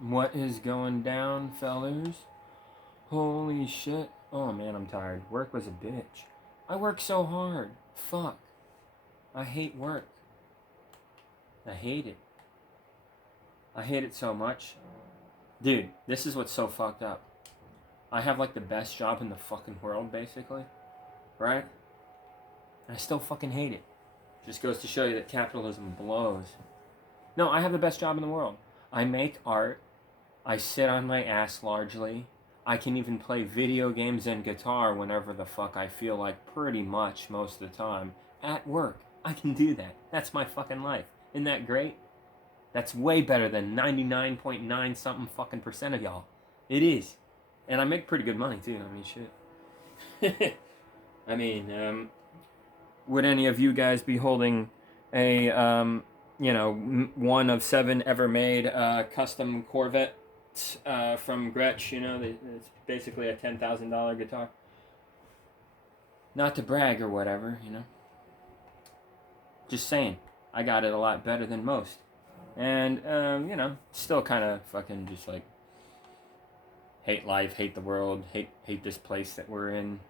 What is going down, fellas? Holy shit. Oh man, I'm tired. Work was a bitch. I work so hard. Fuck. I hate work. I hate it. I hate it so much. Dude, this is what's so fucked up. I have like the best job in the fucking world, basically. Right? And I still fucking hate it. Just goes to show you that capitalism blows. No, I have the best job in the world. I make art. I sit on my ass largely. I can even play video games and guitar whenever the fuck I feel like, pretty much most of the time. At work. I can do that. That's my fucking life. Isn't that great? That's way better than 99.9 something fucking percent of y'all. It is. And I make pretty good money too. I mean, shit. I mean, would any of you guys be holding a, one of 7 ever made custom Corvette from Gretsch? You know, it's basically a $10,000 guitar. Not to brag or whatever, you know. Just saying, I got it a lot better than most. And, still kind of fucking just like hate life, hate the world, hate this place that we're in.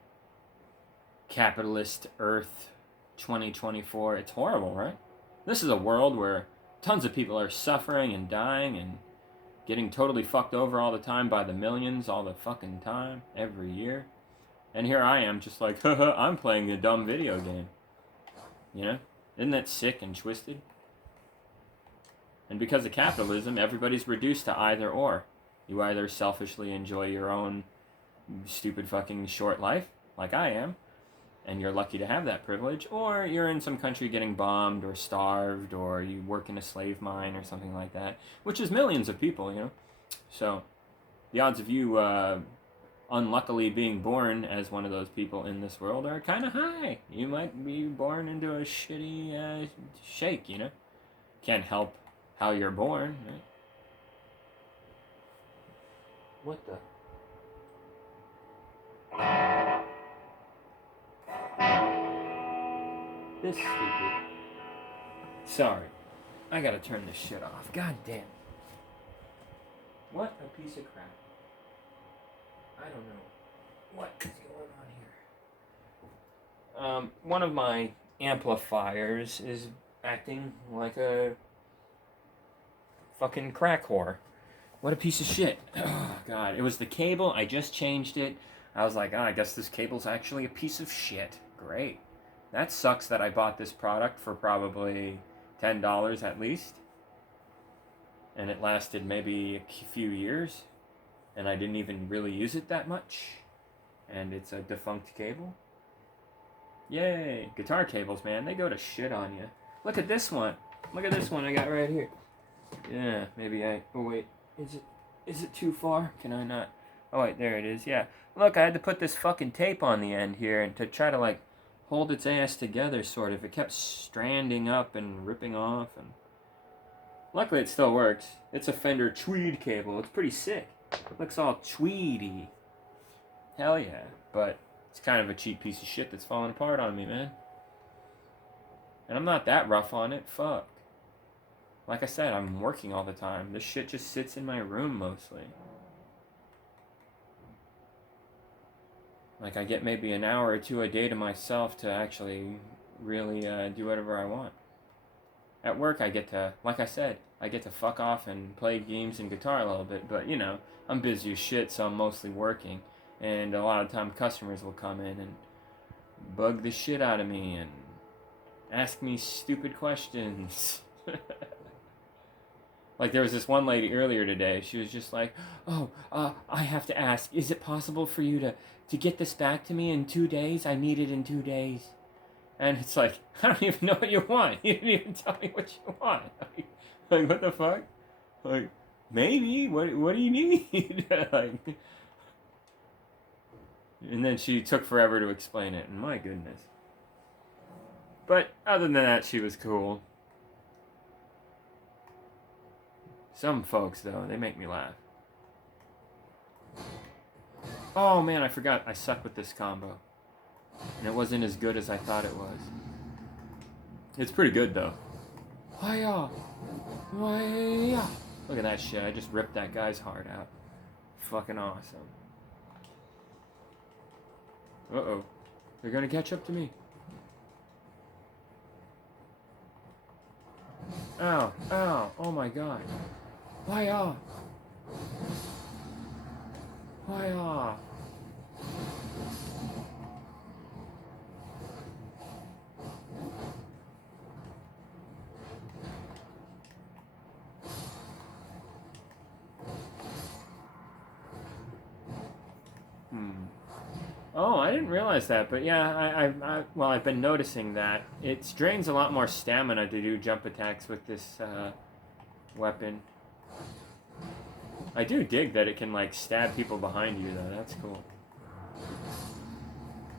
Capitalist Earth 2024. It's horrible, right? This is a world where tons of people are suffering and dying and getting totally fucked over all the time by the millions all the fucking time, every year. And here I am just like, haha, I'm playing a dumb video game. You know? Isn't that sick and twisted? And because of capitalism, everybody's reduced to either or. You either selfishly enjoy your own stupid fucking short life, like I am, and you're lucky to have that privilege, or you're in some country getting bombed or starved, or you work in a slave mine or something like that, which is millions of people, you know? So, the odds of you unluckily being born as one of those people in this world are kind of high. You might be born into a shitty shake, you know? Can't help how you're born, right? What the? This stupid. Sorry. I gotta turn this shit off. God damn. What a piece of crap. I don't know what is going on here. One of my amplifiers is acting like a fucking crack whore. What a piece of shit. Oh, God. It was the cable. I just changed it. I was like, I guess this cable's actually a piece of shit. Great. That sucks that I bought this product for probably $10 at least. And it lasted maybe a few years. And I didn't even really use it that much. And it's a defunct cable. Yay. Guitar cables, man. They go to shit on you. Look at this one. Look at this one I got right here. Yeah, maybe I... Oh, wait. Is it too far? Can I not? Oh, wait. There it is. Yeah. Look, I had to put this fucking tape on the end here and to try to, like, hold its ass together, sort of. It kept stranding up and ripping off. And luckily, it still works. It's a Fender tweed cable. It's pretty sick. It looks all tweedy. Hell yeah. But it's kind of a cheap piece of shit that's falling apart on me, man. And I'm not that rough on it. Fuck. Like I said, I'm working all the time. This shit just sits in my room mostly. Like, I get maybe an hour or two a day to myself to actually really do whatever I want. At work, I get to, like I said, I get to fuck off and play games and guitar a little bit. But, you know, I'm busy as shit, so I'm mostly working. And a lot of time customers will come in and bug the shit out of me and ask me stupid questions. Like, there was this one lady earlier today. She was just like, I have to ask, is it possible for you to get this back to me in 2 days? I need it in 2 days. And it's like, I don't even know what you want. You didn't even tell me what you want. Like what the fuck? Like, maybe. What do you need? Like, and then she took forever to explain it. And my goodness. But other than that, she was cool. Some folks, though, they make me laugh. Oh, man, I forgot. I suck with this combo. And it wasn't as good as I thought it was. It's pretty good, though. Hiya! Hiya! Look at that shit. I just ripped that guy's heart out. Fucking awesome. Uh-oh. They're gonna catch up to me. Ow. Ow. Oh my god. Why Why Oh, I didn't realize that, but yeah, well, I've been noticing that it drains a lot more stamina to do jump attacks with this weapon. I do dig that it can like stab people behind you though. That's cool.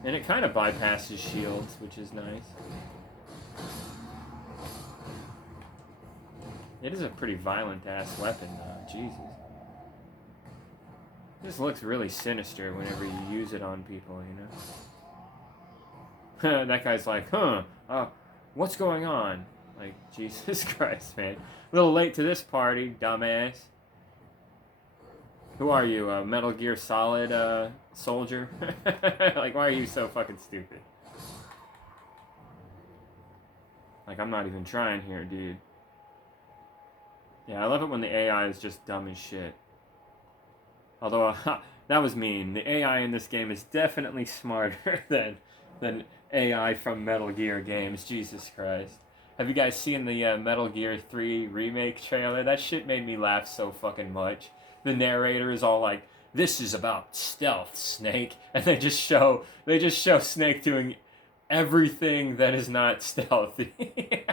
And it kind of bypasses shields, which is nice. It is a pretty violent ass weapon though. Jesus. This looks really sinister whenever you use it on people, you know? That guy's like, what's going on? Like, Jesus Christ, man. A little late to this party, dumbass. Who are you, a Metal Gear Solid soldier? Like, why are you so fucking stupid? Like, I'm not even trying here, dude. Yeah, I love it when the AI is just dumb as shit. Although, that was mean. The AI in this game is definitely smarter than AI from Metal Gear games. Jesus Christ. Have you guys seen the Metal Gear 3 remake trailer? That shit made me laugh so fucking much. The narrator is all like, "This is about stealth, Snake," and they just show Snake doing everything that is not stealthy.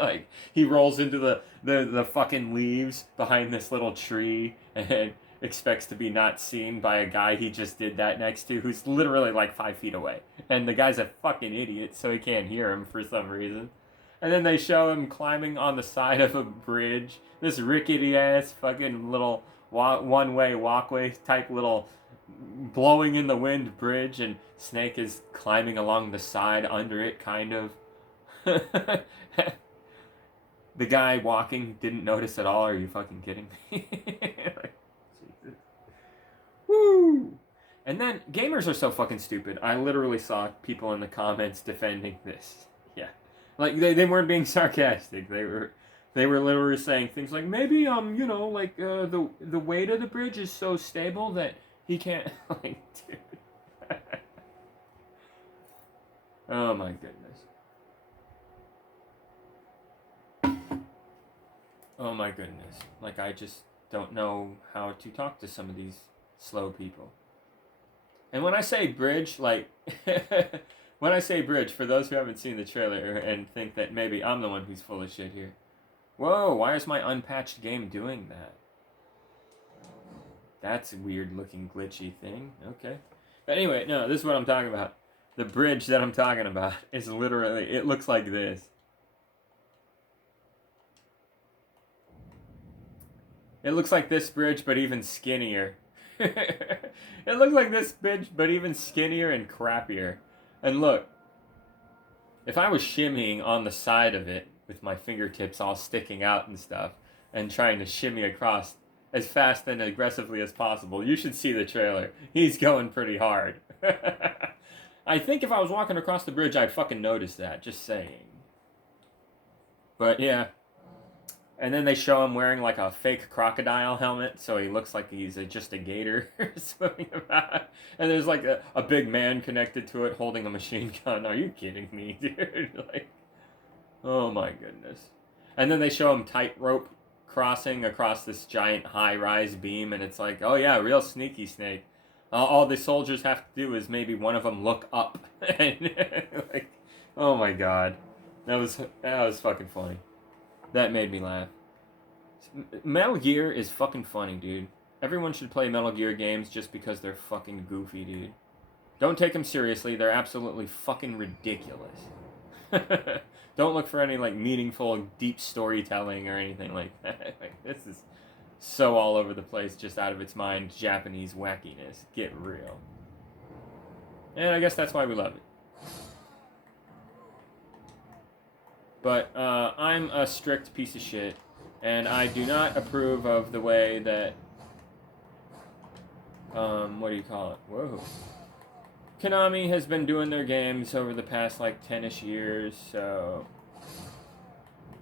Like, he rolls into the fucking leaves behind this little tree and expects to be not seen by a guy he just did that next to, who's literally like 5 feet away. And the guy's a fucking idiot, so he can't hear him for some reason. And then they show him climbing on the side of a bridge. This rickety ass fucking little one-way walkway type little blowing in the wind bridge, and Snake is climbing along the side under it, kind of. The guy walking didn't notice at all. Are you fucking kidding me? Like, Jesus. Woo! And then gamers are so fucking stupid. I literally saw people in the comments defending this. Yeah, like they weren't being sarcastic. They were literally saying things like, maybe you know, like the weight of the bridge is so stable that he can't. Like, dude. Oh my goodness. Oh my goodness. Like, I just don't know how to talk to some of these slow people. And when I say bridge, like, when I say bridge, for those who haven't seen the trailer and think that maybe I'm the one who's full of shit here. Whoa, why is my unpatched game doing that? That's a weird looking glitchy thing. Okay. But anyway, no, this is what I'm talking about. The bridge that I'm talking about is literally, it looks like this. It looks like this bridge, but even skinnier. It looks like this bridge, but even skinnier and crappier. And look, if I was shimmying on the side of it with my fingertips all sticking out and stuff, and trying to shimmy across as fast and aggressively as possible, you should see the trailer. He's going pretty hard. I think if I was walking across the bridge, I'd fucking notice that. Just saying. But yeah. And then they show him wearing like a fake crocodile helmet, so he looks like he's just a gator swimming about. And there's like a big man connected to it holding a machine gun. Are you kidding me, dude? Like, oh my goodness. And then they show him tightrope crossing across this giant high-rise beam, and it's like, oh yeah, real sneaky Snake. All the soldiers have to do is maybe one of them look up. And like, oh my god. That was fucking funny. That made me laugh. Metal Gear is fucking funny, dude. Everyone should play Metal Gear games just because they're fucking goofy, dude. Don't take them seriously. They're absolutely fucking ridiculous. Don't look for any, like, meaningful, deep storytelling or anything like that. Like, this is so all over the place, just out of its mind, Japanese wackiness. Get real. And I guess that's why we love it. But I'm a strict piece of shit, And I do not approve of the way that, what do you call it? Whoa. Konami has been doing their games over the past, like, 10-ish years, so...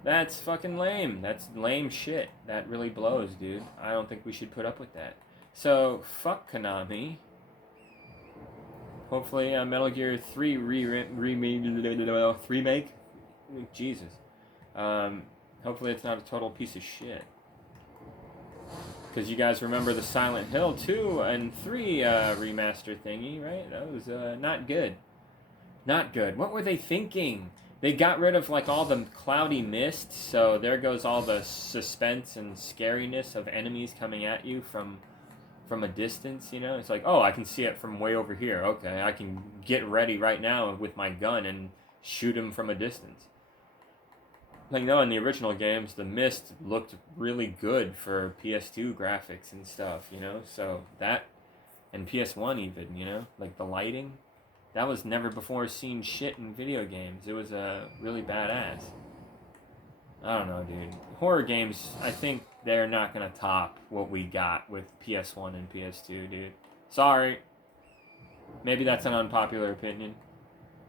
That's fucking lame. That's lame shit. That really blows, dude. I don't think we should put up with that. So, fuck Konami. Hopefully, Metal Gear 3 remake? Jesus. Hopefully it's not a total piece of shit. Because you guys remember the Silent Hill 2 and 3 remaster thingy, right? That was not good. Not good. What were they thinking? They got rid of, like, all the cloudy mist, so there goes all the suspense and scariness of enemies coming at you from a distance, you know? It's like, oh, I can see it from way over here. Okay, I can get ready right now with my gun and shoot him from a distance. Like, no, in the original games, the mist looked really good for PS2 graphics and stuff, you know? So that, and PS1 even, you know? Like, the lighting, that was never before seen shit in video games. It was really badass. I don't know, dude. Horror games, I think they're not going to top what we got with PS1 and PS2, dude. Sorry. Maybe that's an unpopular opinion.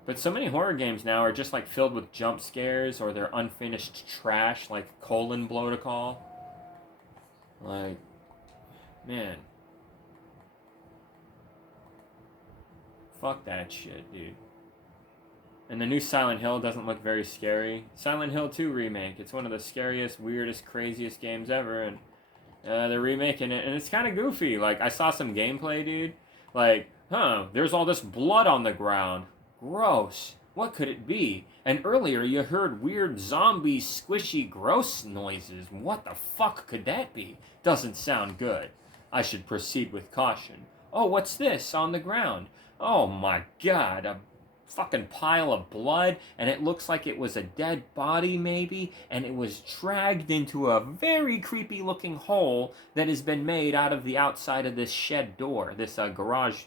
But so many horror games now are just, like, filled with jump scares, or they're unfinished trash, like Colon Blow to Call. Like, man. Fuck that shit, dude. And the new Silent Hill doesn't look very scary. Silent Hill 2 remake. It's one of the scariest, weirdest, craziest games ever, and they're remaking it, and it's kind of goofy. Like, I saw some gameplay, dude. Like, there's all this blood on the ground. Gross. What could it be? And earlier you heard weird zombie, squishy, gross noises. What the fuck could that be? Doesn't sound good. I should proceed with caution. Oh, what's this on the ground? Oh my god, a fucking pile of blood, and it looks like it was a dead body maybe, and it was dragged into a very creepy looking hole that has been made out of the outside of this shed door, this garage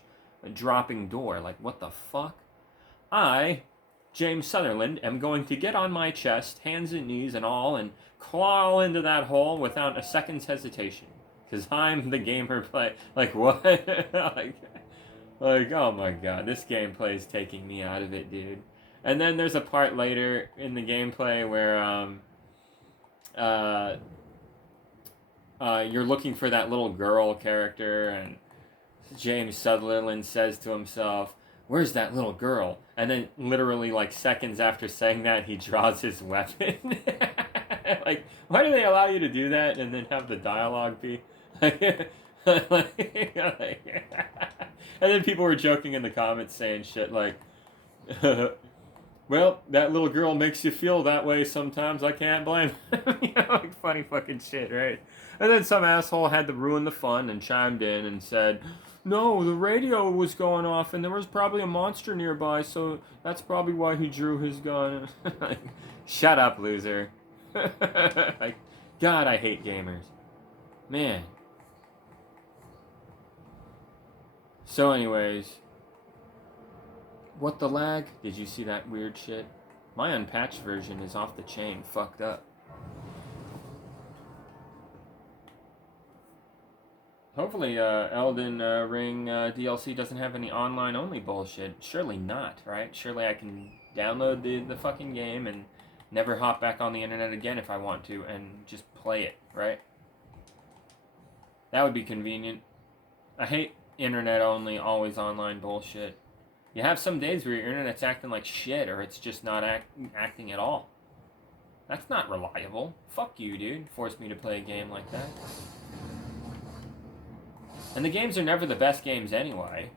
dropping door. Like, what the fuck? I, James Sutherland, am going to get on my chest, hands and knees and all, and claw into that hole without a second's hesitation. Because I'm the gamer play. Like, what? Like, oh my god, this gameplay is taking me out of it, dude. And then there's a part later in the gameplay where, you're looking for that little girl character, and James Sutherland says to himself, where's that little girl? And then literally, like, seconds after saying that, he draws his weapon. Like, why do they allow you to do that and then have the dialogue be... And then people were joking in the comments saying shit like, well, that little girl makes you feel that way sometimes, I can't blame her. You know, like funny fucking shit, right? And then some asshole had to ruin the fun and chimed in and said, no, the radio was going off and there was probably a monster nearby, so that's probably why he drew his gun. Like, shut up, loser. Like, God, I hate gamers. Man. So anyways, what the lag? Did you see that weird shit? My unpatched version is off the chain, fucked up. Hopefully Elden Ring DLC doesn't have any online-only bullshit. Surely not, right? Surely I can download the fucking game and never hop back on the internet again if I want to and just play it, right? That would be convenient. I hate internet-only, always online bullshit. You have some days where your internet's acting like shit, or it's just not acting at all. That's not reliable. Fuck you, dude. Force me to play a game like that. And the games are never the best games anyway.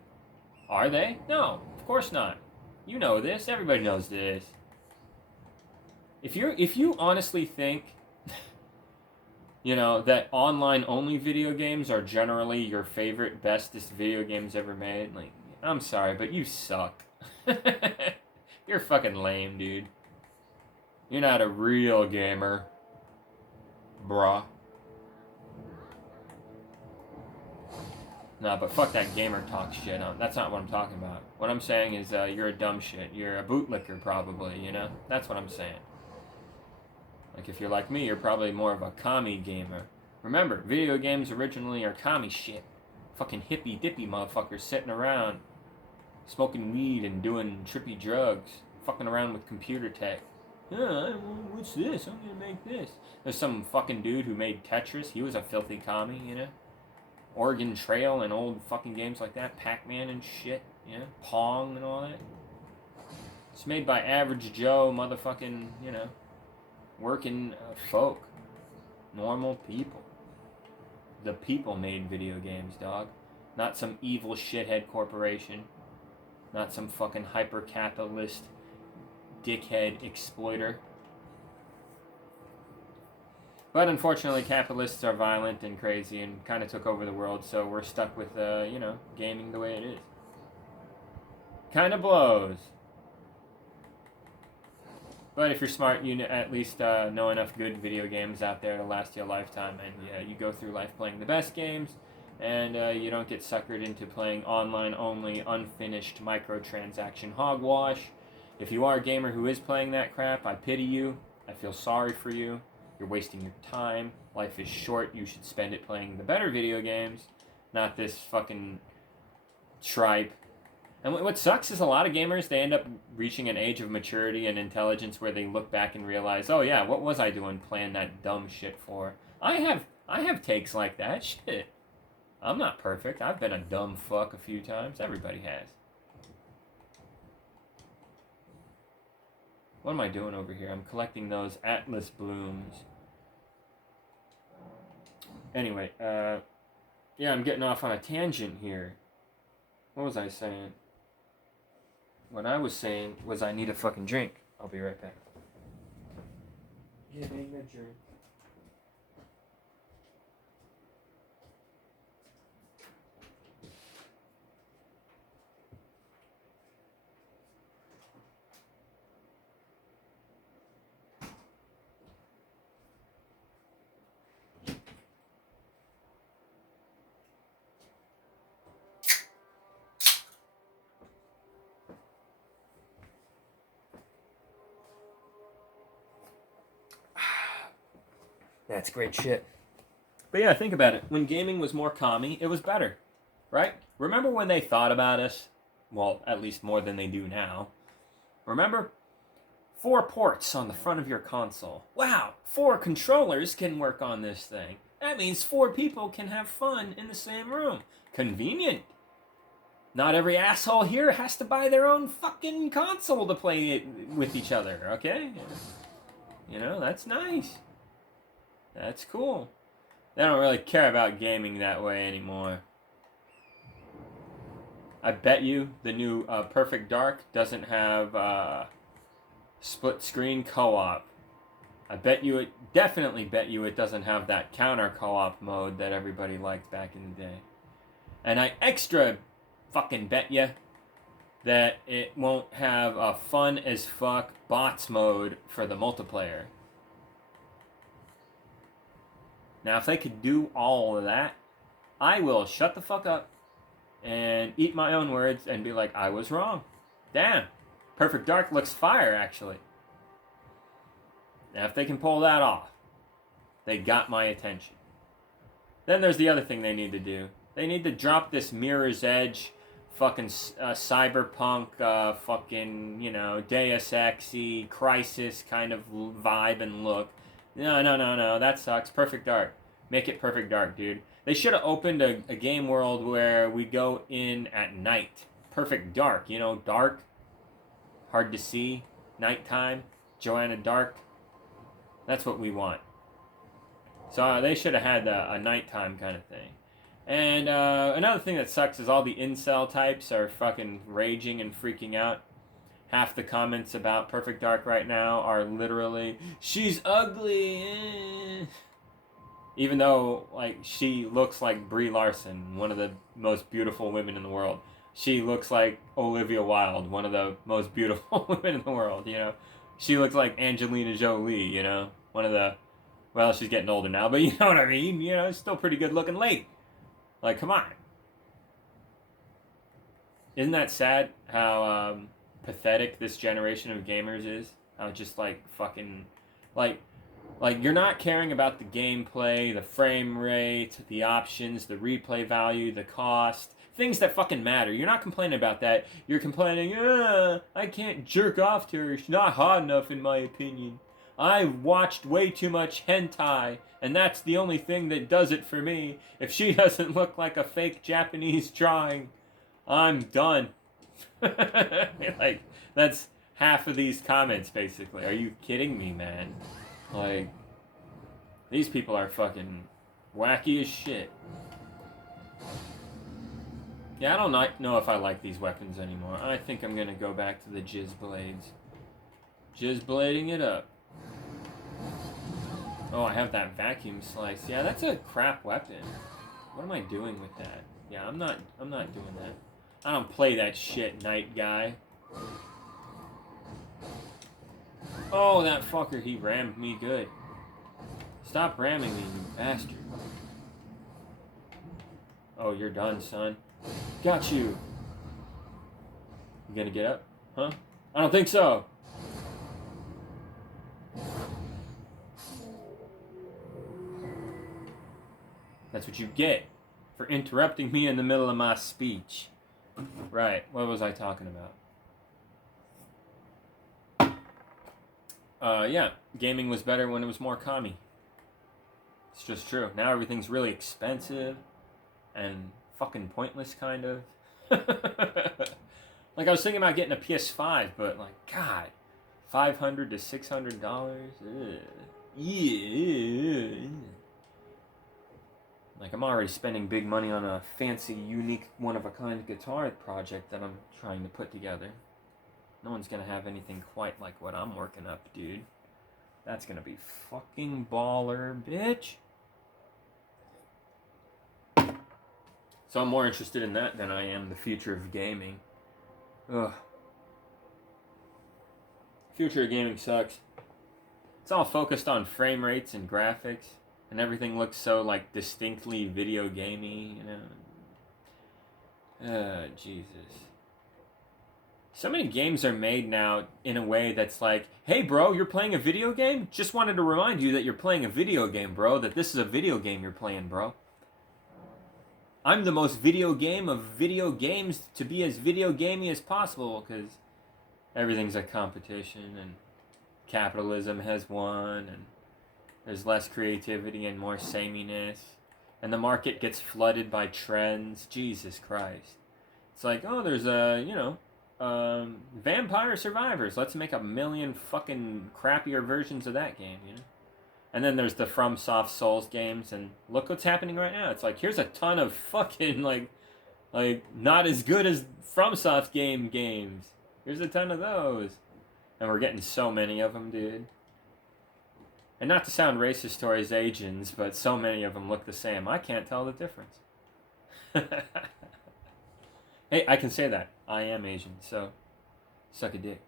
Are they? No, of course not. You know this. Everybody knows this. If you honestly think, you know, that online-only video games are generally your favorite, bestest video games ever made, like, I'm sorry, but you suck. You're fucking lame, dude. You're not a real gamer. Bruh. Nah, but fuck that gamer talk shit. That's not what I'm talking about. What I'm saying is you're a dumb shit. You're a bootlicker, probably, you know? That's what I'm saying. Like, if you're like me, you're probably more of a commie gamer. Remember, video games originally are commie shit. Fucking hippy dippy motherfuckers sitting around, smoking weed and doing trippy drugs, fucking around with computer tech. What's this? I'm gonna make this. There's some fucking dude who made Tetris. He was a filthy commie, you know? Oregon Trail and old fucking games like that. Pac-Man and shit, you know? Pong and all that. It's made by average Joe motherfucking, you know, working folk. Normal people. The people made video games, dog. Not some evil shithead corporation. Not some fucking hyper-capitalist dickhead exploiter. But unfortunately, capitalists are violent and crazy and kind of took over the world, so we're stuck with, you know, gaming the way it is. Kind of blows. But if you're smart, you at least know enough good video games out there to last you a lifetime, and yeah, you go through life playing the best games, and you don't get suckered into playing online-only, unfinished microtransaction hogwash. If you are a gamer who is playing that crap, I pity you. I feel sorry for you. You're wasting your time. Life is short. You should spend it playing the better video games, not this fucking tripe. And what sucks is a lot of gamers, they end up reaching an age of maturity and intelligence where they look back and realize, oh yeah, what was I doing playing that dumb shit for? I have takes like that. Shit. I'm not perfect. I've been a dumb fuck a few times. Everybody has. What am I doing over here? I'm collecting those Atlas blooms. Anyway, yeah, I'm getting off on a tangent here. What was I saying? What I was saying was I need a fucking drink. I'll be right back. Getting a drink. That's great shit. But yeah, think about it. When gaming was more commie, it was better, right? Remember when they thought about us? Well, at least more than they do now. Remember? 4 ports on the front of your console. Wow, 4 controllers can work on this thing. That means 4 people can have fun in the same room. Convenient. Not every asshole here has to buy their own fucking console to play it with each other, okay? You know, that's nice. That's cool. They don't really care about gaming that way anymore. I bet you the new Perfect Dark doesn't have split screen co-op. I bet you definitely bet you it doesn't have that counter co-op mode that everybody liked back in the day. And I extra fucking bet you that it won't have a fun as fuck bots mode for the multiplayer. Now, if they could do all of that, I will shut the fuck up and eat my own words and be like, I was wrong. Damn. Perfect Dark looks fire, actually. Now, if they can pull that off, they got my attention. Then there's the other thing they need to do. They need to drop this Mirror's Edge, fucking cyberpunk, fucking, you know, Deus Ex-y, Crisis kind of vibe and look. No, that sucks. Perfect Dark. Make it Perfect Dark, dude. They should have opened a game world where we go in at night. Perfect Dark, you know, dark, hard to see, nighttime, Joanna Dark. That's what we want. So they should have had a nighttime kind of thing. And another thing that sucks is all the incel types are fucking raging and freaking out. Half the comments about Perfect Dark right now are literally, she's ugly. Even though, like, she looks like Brie Larson, one of the most beautiful women in the world. She looks like Olivia Wilde, one of the most beautiful women in the world, you know. She looks like Angelina Jolie, you know. One of the, well, she's getting older now, but you know what I mean. You know, still pretty good looking lady. Like, come on. Isn't that sad how pathetic this generation of gamers is? How just, like, fucking, like, Like, you're not caring about the gameplay, the frame rate, the options, the replay value, the cost, things that fucking matter. You're not complaining about that. You're complaining, I can't jerk off to her. She's not hot enough, in my opinion. I watched way too much hentai, and that's the only thing that does it for me. If she doesn't look like a fake Japanese drawing, I'm done. Like, that's half of these comments, basically. Are you kidding me, man? Like, these people are fucking wacky as shit. Yeah, I don't know if I like these weapons anymore. I think I'm gonna go back to the jizz blades. Jizz blading it up. Oh, I have that vacuum slice. Yeah, that's a crap weapon. What am I doing with that? Yeah, I'm not doing that. I don't play that shit, night guy. Oh, that fucker, he rammed me good. Stop ramming me, you bastard. Oh, you're done, son. Got you. You gonna get up? Huh? I don't think so. That's what you get for interrupting me in the middle of my speech. Right, what was I talking about? Yeah, gaming was better when it was more commie. It's just true. Now everything's really expensive and fucking pointless, kind of. Like, I was thinking about getting a PS5, but, like, God, $500 to $600? Yeah. Like, I'm already spending big money on a fancy, unique, one-of-a-kind guitar project that I'm trying to put together. No one's gonna have anything quite like what I'm working up, dude. That's gonna be fucking baller, bitch. So I'm more interested in that than I am the future of gaming. Ugh. Future of gaming sucks. It's all focused on frame rates and graphics, and everything looks so, like, distinctly video gamey, you know? Jesus. So many games are made now in a way that's like, hey bro, you're playing a video game? Just wanted to remind you that you're playing a video game, bro. That this is a video game you're playing, bro. I'm the most video game of video games to be as video gamey as possible, because everything's a competition, and capitalism has won, and there's less creativity and more sameness, and the market gets flooded by trends. Jesus Christ. It's like, oh, there's a, Vampire Survivors. Let's make 1 million fucking crappier versions of that game, you know? And then there's the FromSoft Souls games, and look what's happening right now. It's like, here's a ton of fucking, like not as good as FromSoft games. Here's a ton of those. And we're getting so many of them, dude. And not to sound racist towards Asians, but so many of them look the same. I can't tell the difference. Hey, I can say that. I am Asian, so suck a dick.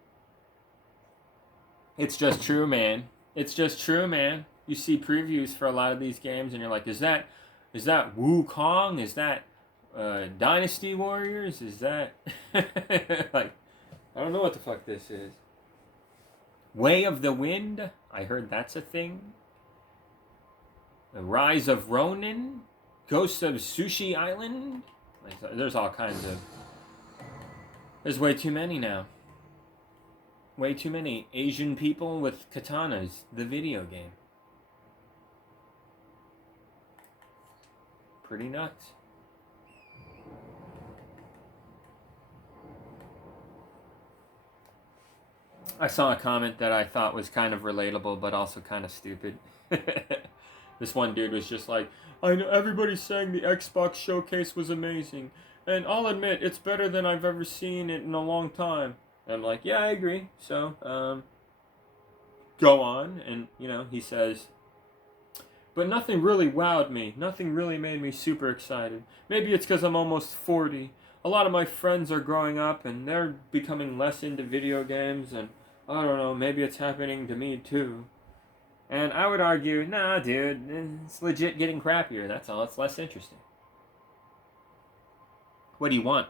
It's just true, man. It's just true, man. You see previews for a lot of these games, and you're like, is that Wukong? Is that Dynasty Warriors? Is that like, I don't know what the fuck this is. Way of the Wind? I heard that's a thing. The Rise of Ronin? Ghosts of Sushi Island? Like, there's all kinds of... There's way too many now. Way too many Asian people with katanas, the video game. Pretty nuts. I saw a comment that I thought was kind of relatable, but also kind of stupid. This one dude was just like, I know everybody's saying the Xbox showcase was amazing, and I'll admit it's better than I've ever seen it in a long time. And I'm like, yeah, I agree. So, go on. And, he says, but nothing really wowed me. Nothing really made me super excited. Maybe it's because I'm almost 40. A lot of my friends are growing up, and they're becoming less into video games, and I don't know, maybe it's happening to me too. And I would argue, nah, dude, it's legit getting crappier. That's all. It's less interesting. What do you want?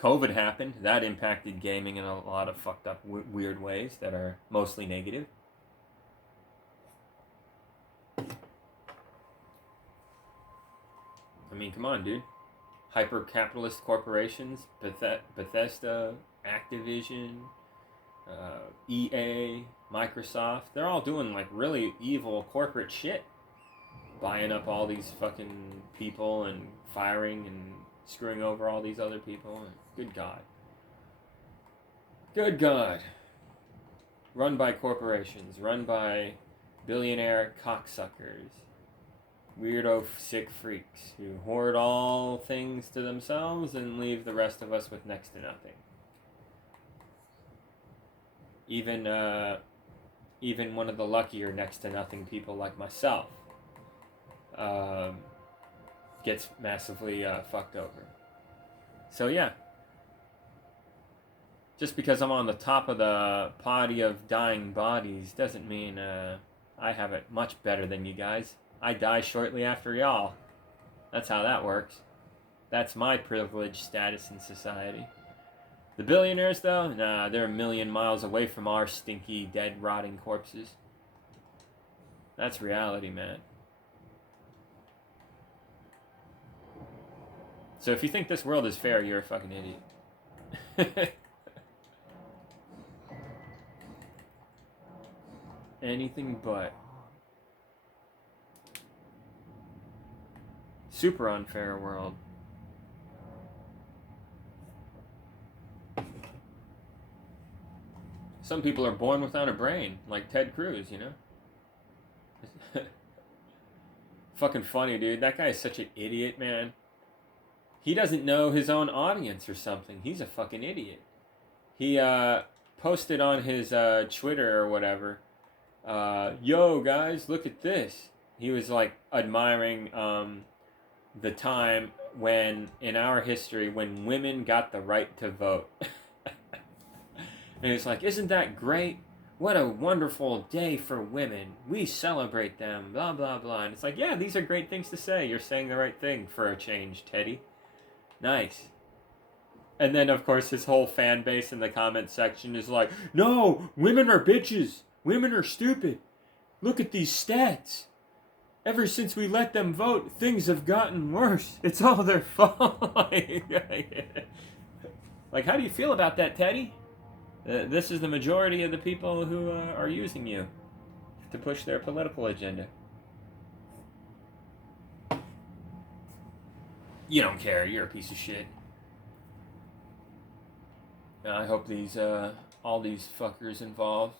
COVID happened. That impacted gaming in a lot of fucked up, weird ways that are mostly negative. I mean, come on, dude. Hyper-capitalist corporations, Bethesda, Activision, EA, Microsoft, they're all doing like really evil corporate shit. Buying up all these fucking people and firing and screwing over all these other people. Good God. Good God. Run by corporations, run by billionaire cocksuckers, weirdo sick freaks who hoard all things to themselves and leave the rest of us with next to nothing. Even one of the luckier next to nothing people like myself gets massively fucked over. So yeah, just because I'm on the top of the potty of dying bodies doesn't mean I have it much better than you guys. I die shortly after y'all. That's how that works. That's my privileged status in society. The billionaires, though, nah, they're a million miles away from our stinky, dead, rotting corpses. That's reality, man. So if you think this world is fair, you're a fucking idiot. Anything but. Super unfair world. Some people are born without a brain, like Ted Cruz, you know? Fucking funny, dude. That guy is such an idiot, man. He doesn't know his own audience or something. He's a fucking idiot. He posted on his Twitter or whatever, yo, guys, look at this. He was, like, admiring the time when, in our history, when women got the right to vote. And it's like, isn't that great? What a wonderful day for women. We celebrate them, blah, blah, blah. And it's like, yeah, these are great things to say. You're saying the right thing for a change, Teddy. Nice. And then, of course, his whole fan base in the comment section is like, no, women are bitches. Women are stupid. Look at these stats. Ever since we let them vote, things have gotten worse. It's all their fault. Like, how do you feel about that, Teddy? This is the majority of the people who are using you to push their political agenda. You don't care. You're a piece of shit. I hope these all these fuckers involved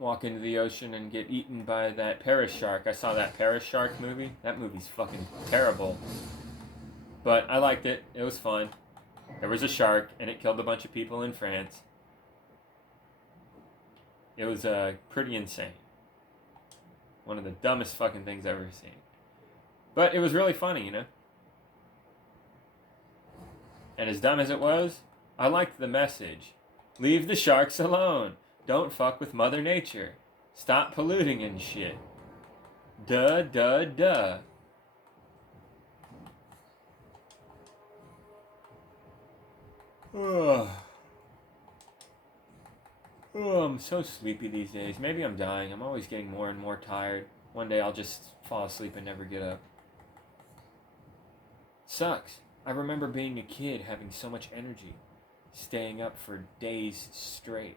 walk into the ocean and get eaten by that Paris shark. I saw that Paris shark movie. That movie's fucking terrible. But I liked it. It was fun. There was a shark, and it killed a bunch of people in France. It was pretty insane. One of the dumbest fucking things I've ever seen. But it was really funny, you know? And as dumb as it was, I liked the message. Leave the sharks alone. Don't fuck with Mother Nature. Stop polluting and shit. Duh, duh, duh. Oh, I'm so sleepy these days. Maybe I'm dying. I'm always getting more and more tired. One day I'll just fall asleep and never get up. Sucks. I remember being a kid having so much energy, staying up for days straight.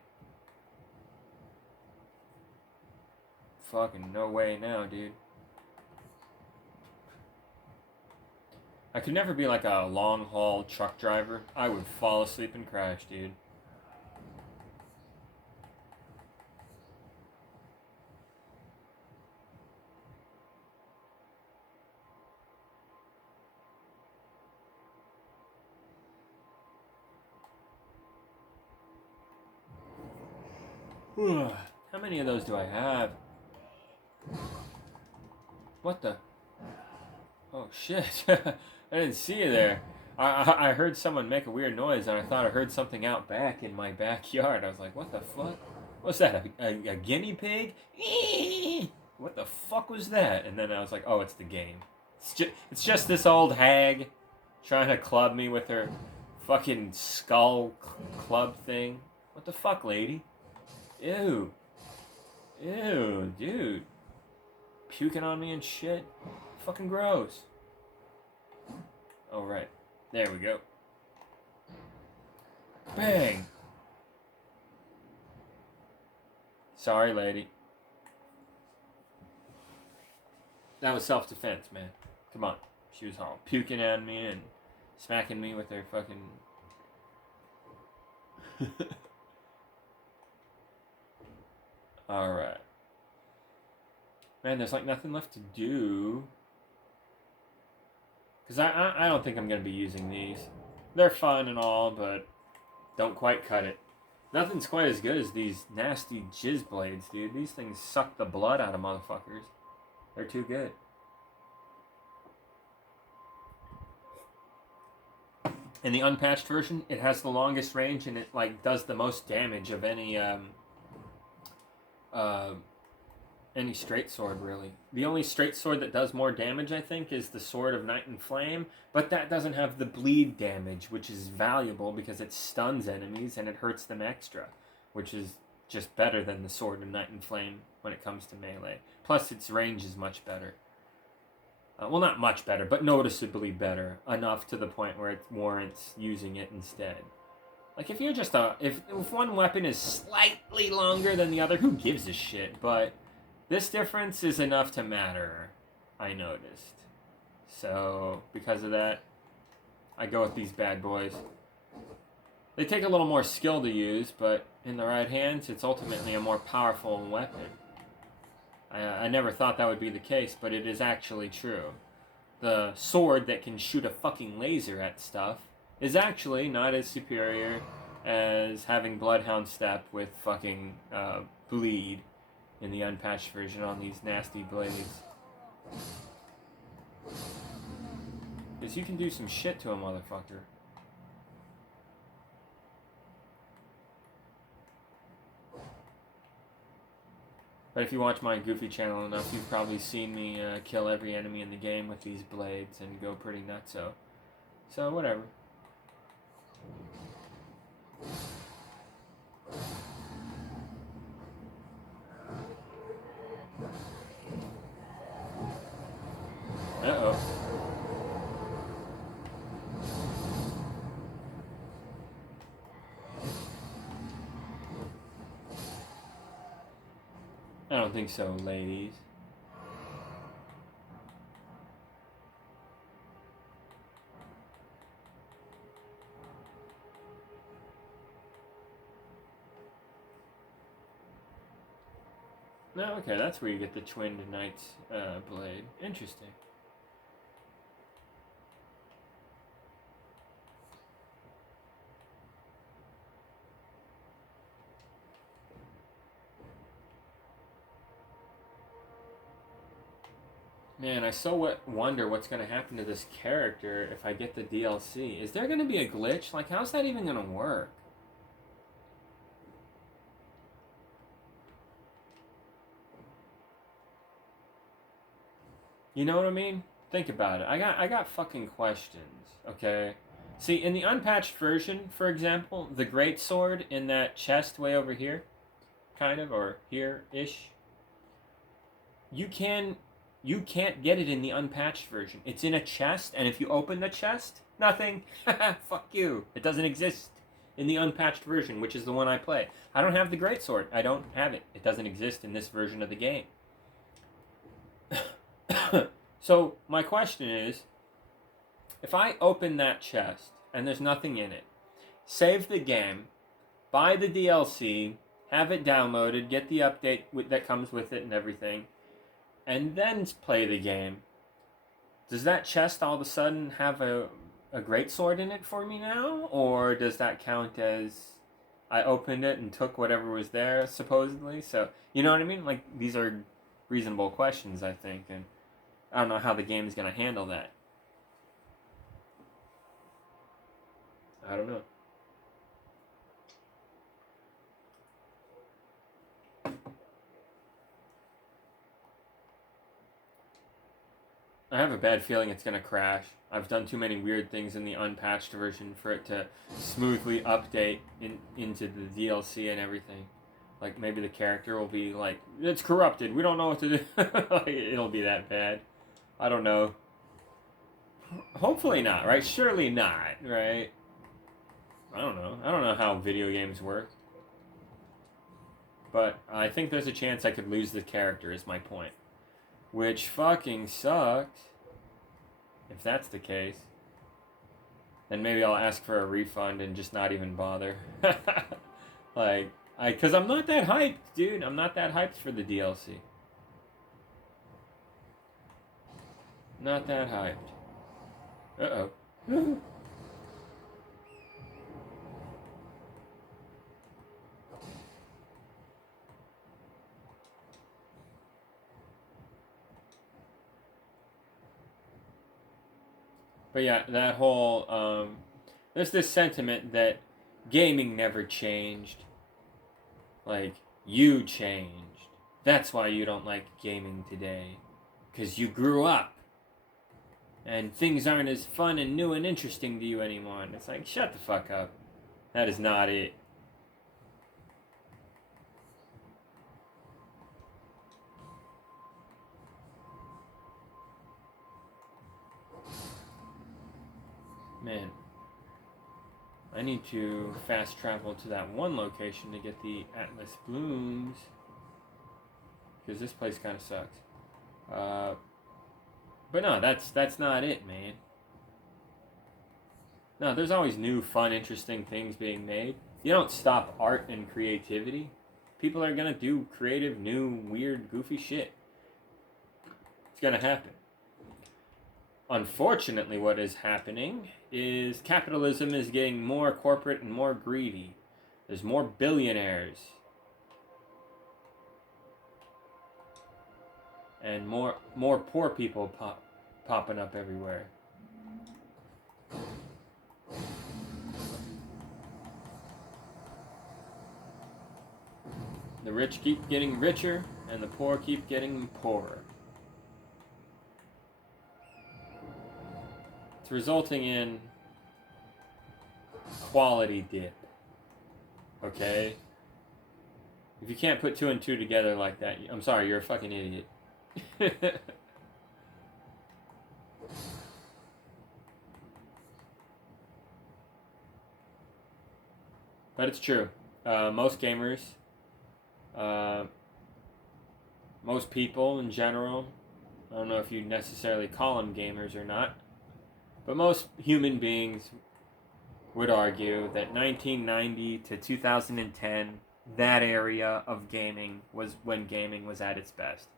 Fucking no way now, dude. I could never be like a long-haul truck driver. I would fall asleep and crash, dude. How many of those do I have? What the? Oh, shit. I didn't see you there. I heard someone make a weird noise, and I thought I heard something out back in my backyard. I was like, what the fuck? What's that, a guinea pig? What the fuck was that? And then I was like, oh, it's the game. It's just this old hag trying to club me with her Fucking skull club thing. What the fuck, lady? Ew. Ew, dude. Puking on me and shit. Fucking gross. Oh, right. There we go. Bang! Sorry, lady. That was self-defense, man. Come on. She was all puking at me and smacking me with her fucking... Alright. Man, there's like nothing left to do. Because I don't think I'm going to be using these. They're fun and all, but don't quite cut it. Nothing's quite as good as these nasty jizz blades, dude. These things suck the blood out of motherfuckers. They're too good. In the unpatched version, it has the longest range and it like does the most damage of any straight sword, really. The only straight sword that does more damage, I think, is the Sword of Night and Flame, but that doesn't have the bleed damage, which is valuable because it stuns enemies and it hurts them extra, which is just better than the Sword of Night and Flame when it comes to melee. Plus, its range is much better. Well, not much better, but noticeably better, enough to the point where it warrants using it instead. Like, if you're just if one weapon is slightly longer than the other, who gives a shit? But this difference is enough to matter, I noticed. So, because of that, I go with these bad boys. They take a little more skill to use, but in the right hands, it's ultimately a more powerful weapon. I never thought that would be the case, but it is actually true. The sword that can shoot a fucking laser at stuff is actually not as superior as having Bloodhound Step with fucking bleed in the unpatched version on these nasty blades. Because you can do some shit to a motherfucker. But if you watch my Goofy channel enough, you've probably seen me kill every enemy in the game with these blades and go pretty nutso. So, whatever. Uh-oh. I don't think so, ladies. No, okay, that's where you get the Twinned Knight's blade. Interesting. Man, I so wonder what's going to happen to this character if I get the DLC. Is there going to be a glitch? Like, how's that even going to work? You know what I mean? Think about it. I got fucking questions, okay? See, in the unpatched version, for example, the great sword in that chest way over here, kind of, or here-ish, you can't get it in the unpatched version. It's in a chest, and if you open the chest, nothing. Fuck you. It doesn't exist in the unpatched version, which is the one I play. I don't have the greatsword. I don't have it. It doesn't exist in this version of the game. So, my question is, if I open that chest, and there's nothing in it, save the game, buy the DLC, have it downloaded, get the update that comes with it and everything, and then play the game, does that chest all of a sudden have a greatsword in it for me now? Or does that count as I opened it and took whatever was there, supposedly? So, you know what I mean? Like, these are reasonable questions, I think, and I don't know how the game is going to handle that. I don't know. I have a bad feeling it's gonna crash. I've done too many weird things in the unpatched version for it to smoothly update into the DLC and everything. Like, maybe the character will be like, it's corrupted, we don't know what to do. It'll be that bad. I don't know. Hopefully not, right? Surely not, right? I don't know. I don't know how video games work. But I think there's a chance I could lose the character, is my point. Which fucking sucks. If that's the case. Then maybe I'll ask for a refund and just not even bother. Like, because I'm not that hyped, dude. I'm not that hyped for the DLC. Not that hyped. Uh-oh. But yeah, that whole, there's this sentiment that gaming never changed. Like, you changed. That's why you don't like gaming today. Because you grew up. And things aren't as fun and new and interesting to you anymore. And it's like, shut the fuck up. That is not it. Man. I need to fast travel to that one location to get the Atlas Blooms. Because this place kind of sucks. But no, that's not it, man. No, there's always new, fun, interesting things being made. You don't stop art and creativity. People are gonna do creative, new, weird, goofy shit. It's gonna happen. Unfortunately, what is happening is capitalism is getting more corporate and more greedy. There's more billionaires. And more poor people popping up everywhere. The rich keep getting richer, and the poor keep getting poorer. It's resulting in quality dip. Okay? If you can't put 2 and 2 together like that, I'm sorry, you're a fucking idiot. But it's true. Most gamers, most people in general, I don't know if you necessarily call them gamers or not, but most human beings would argue that 1990 to 2010, that area of gaming was when gaming was at its best.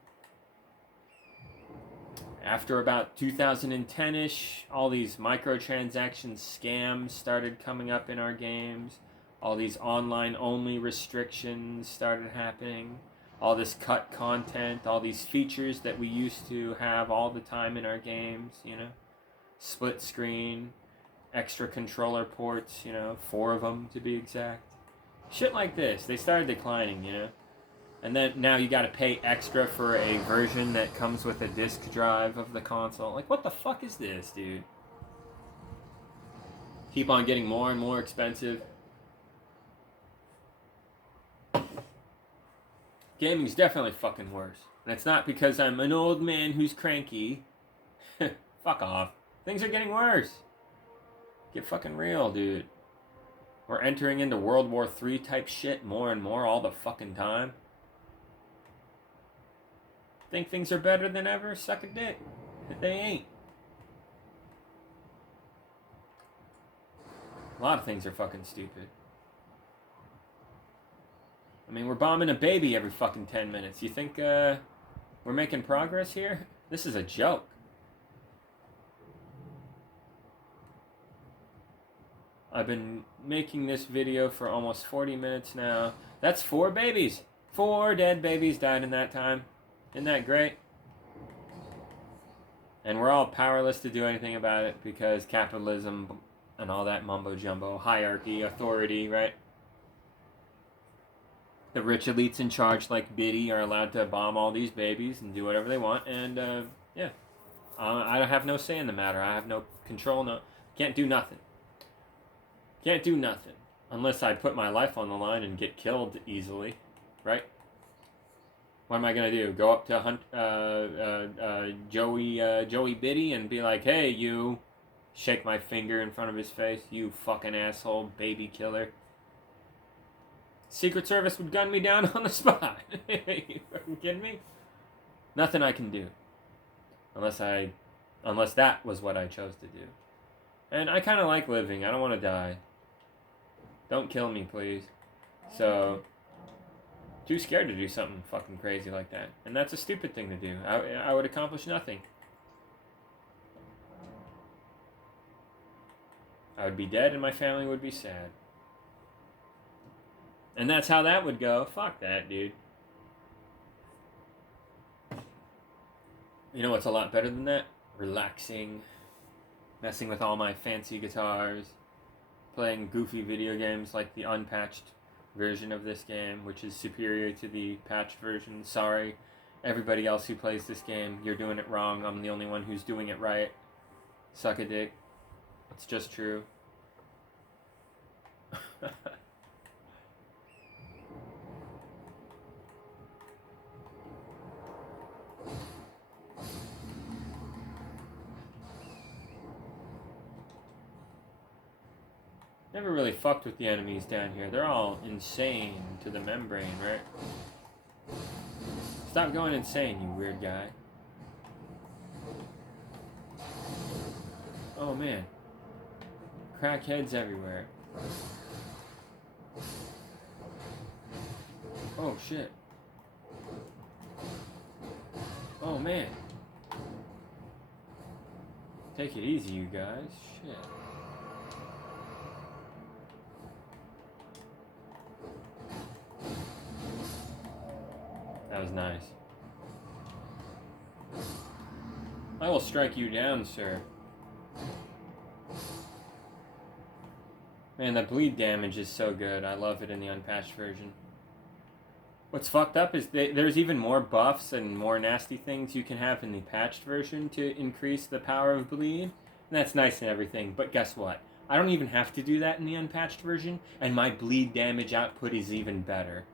After about 2010-ish, all these microtransaction scams started coming up in our games. All these online-only restrictions started happening. All this cut content, all these features that we used to have all the time in our games, you know. Split screen, extra controller ports, you know, 4 of them to be exact. Shit like this, they started declining, you know. And then now you gotta pay extra for a version that comes with a disk drive of the console. Like, what the fuck is this, dude? Keep on getting more and more expensive. Gaming's definitely fucking worse. And it's not because I'm an old man who's cranky. Fuck off. Things are getting worse. Get fucking real, dude. We're entering into World War III type shit more and more all the fucking time. Think things are better than ever? Suck a dick. They ain't. A lot of things are fucking stupid. I mean, we're bombing a baby every fucking 10 minutes. You think, we're making progress here? This is a joke. I've been making this video for almost 40 minutes now. That's 4 babies. 4 dead babies died in that time. Isn't that great? And we're all powerless to do anything about it because capitalism and all that mumbo jumbo, hierarchy, authority, right? The rich elites in charge, like Biddy, are allowed to bomb all these babies and do whatever they want. And yeah, I have no say in the matter. I have no control. No, can't do nothing. Can't do nothing unless I put my life on the line and get killed easily, right? What am I gonna do? Go up to Joey Biddy and be like, "Hey, you!" Shake my finger in front of his face. You fucking asshole, baby killer. Secret Service would gun me down on the spot. You fucking kidding me? Nothing I can do. Unless that was what I chose to do. And I kind of like living. I don't want to die. Don't kill me, please. So, too scared to do something fucking crazy like that. And that's a stupid thing to do. I would accomplish nothing. I would be dead and my family would be sad. And that's how that would go. Fuck that, dude. You know what's a lot better than that? Relaxing. Messing with all my fancy guitars. Playing goofy video games like the unpatched version of this game, which is superior to the patched version. Sorry, everybody else who plays this game, you're doing it wrong. I'm the only one who's doing it right. Suck a dick. It's just true. Never really fucked with the enemies down here. They're all insane to the membrane, right? Stop going insane, you weird guy. Oh man. Crackheads everywhere. Oh shit. Oh man. Take it easy, you guys. Shit. That was nice. I will strike you down, sir. Man, the bleed damage is so good. I love it in the unpatched version. What's fucked up is there's even more buffs and more nasty things you can have in the patched version to increase the power of bleed. And that's nice and everything, but guess what? I don't even have to do that in the unpatched version, and my bleed damage output is even better.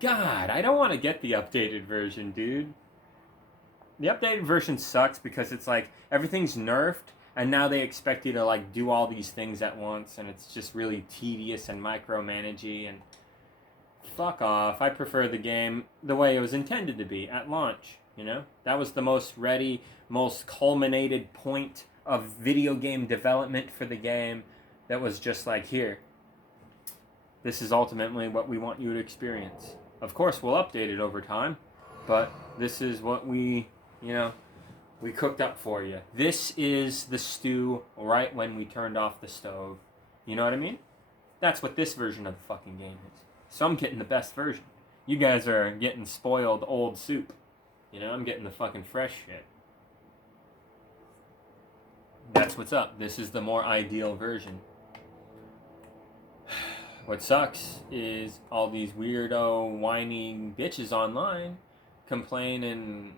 God, I don't want to get the updated version, dude. The updated version sucks because it's like everything's nerfed and now they expect you to like do all these things at once and it's just really tedious and micromanagey and fuck off. I prefer the game the way it was intended to be at launch, you know? That was the most ready, most culminated point of video game development for the game that was just like, here. This is ultimately what we want you to experience. Of course, we'll update it over time, but this is what we cooked up for you. This is the stew right when we turned off the stove. You know what I mean? That's what this version of the fucking game is. So I'm getting the best version. You guys are getting spoiled old soup. You know, I'm getting the fucking fresh shit. That's what's up. This is the more ideal version. What sucks is all these weirdo, whiny bitches online complain and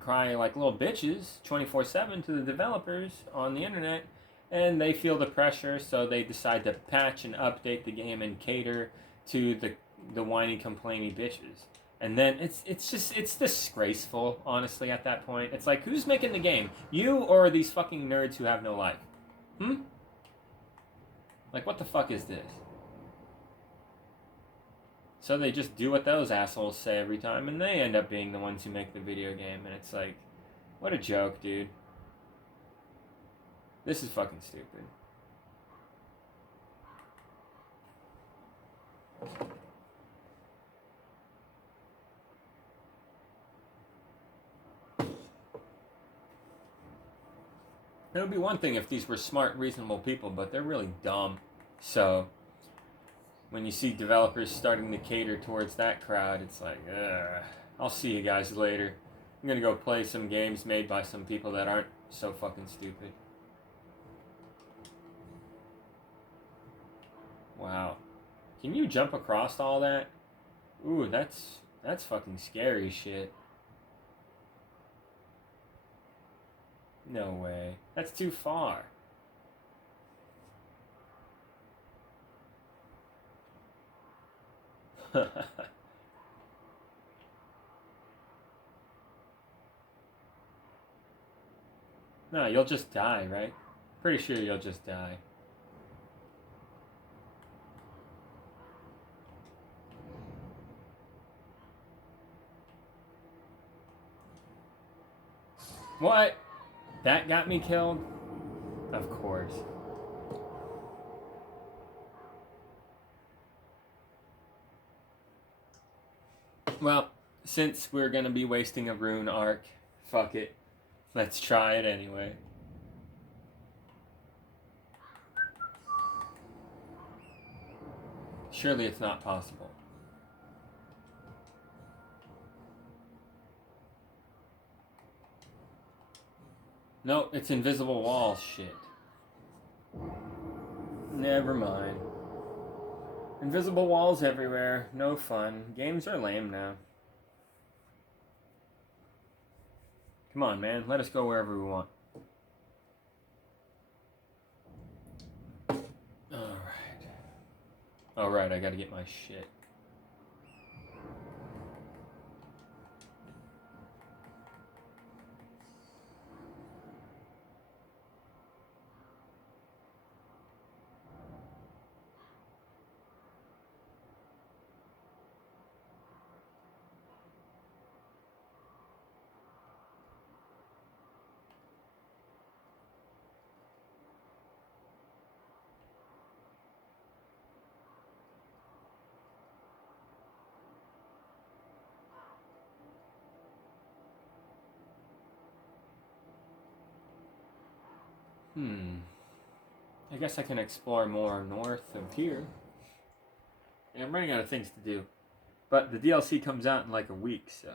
cry like little bitches 24/7 to the developers on the internet, and they feel the pressure, so they decide to patch and update the game and cater to the whiny, complainy bitches. And then it's disgraceful, honestly, at that point. It's like, who's making the game? You or these fucking nerds who have no life? Like, what the fuck is this? So they just do what those assholes say every time, and they end up being the ones who make the video game, and it's like, what a joke, dude. This is fucking stupid. It would be one thing if these were smart, reasonable people, but they're really dumb. So when you see developers starting to cater towards that crowd, it's like, ugh. I'll see you guys later. I'm gonna go play some games made by some people that aren't so fucking stupid. Wow. Can you jump across all that? Ooh, that's fucking scary shit. No way. That's too far. No, you'll just die, right? Pretty sure you'll just die. What? That got me killed? Of course. Well, since we're gonna be wasting a rune arc, fuck it. Let's try it anyway. Surely it's not possible. No, it's invisible walls shit. Never mind. Invisible walls everywhere. No fun. Games are lame now. Come on, man. Let us go wherever we want. Alright, I gotta get my shit. I guess I can explore more north of here. Yeah, I'm running out of things to do. But the DLC comes out in like a week, so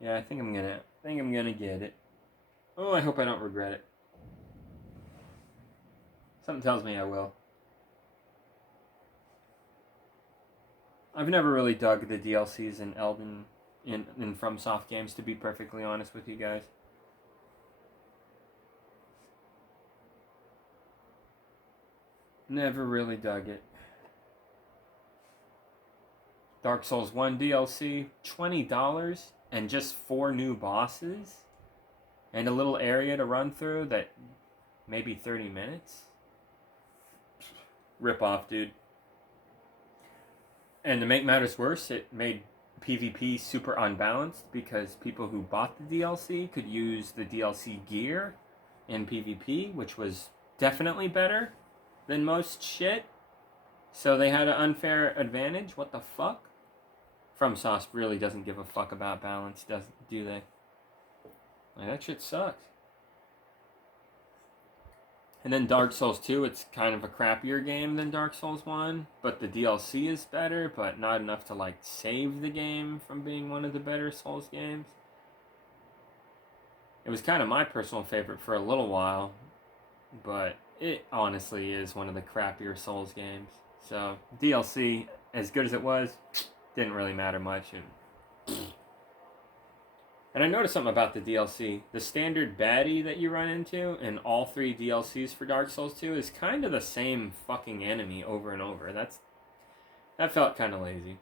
yeah, I think I'm gonna get it. Oh, I hope I don't regret it. Something tells me I will. I've never really dug the DLCs in Elden in FromSoft games, to be perfectly honest with you guys. Never really dug it. Dark Souls 1 DLC, $20 and just 4 new bosses and a little area to run through that maybe 30 minutes. Rip off, dude. And to make matters worse, it made PvP super unbalanced because people who bought the DLC could use the DLC gear in PvP, which was definitely better than most shit. So they had an unfair advantage. What the fuck? FromSoft really doesn't give a fuck about balance, do they? Like, that shit sucks. And then Dark Souls 2, it's kind of a crappier game than Dark Souls 1, but the DLC is better, but not enough to like save the game from being one of the better Souls games. It was kind of my personal favorite for a little while, but it honestly is one of the crappier Souls games. So DLC, as good as it was, didn't really matter much. And I noticed something about the DLC. The standard baddie that you run into in all 3 DLCs for Dark Souls 2 is kind of the same fucking enemy over and over. That felt kind of lazy.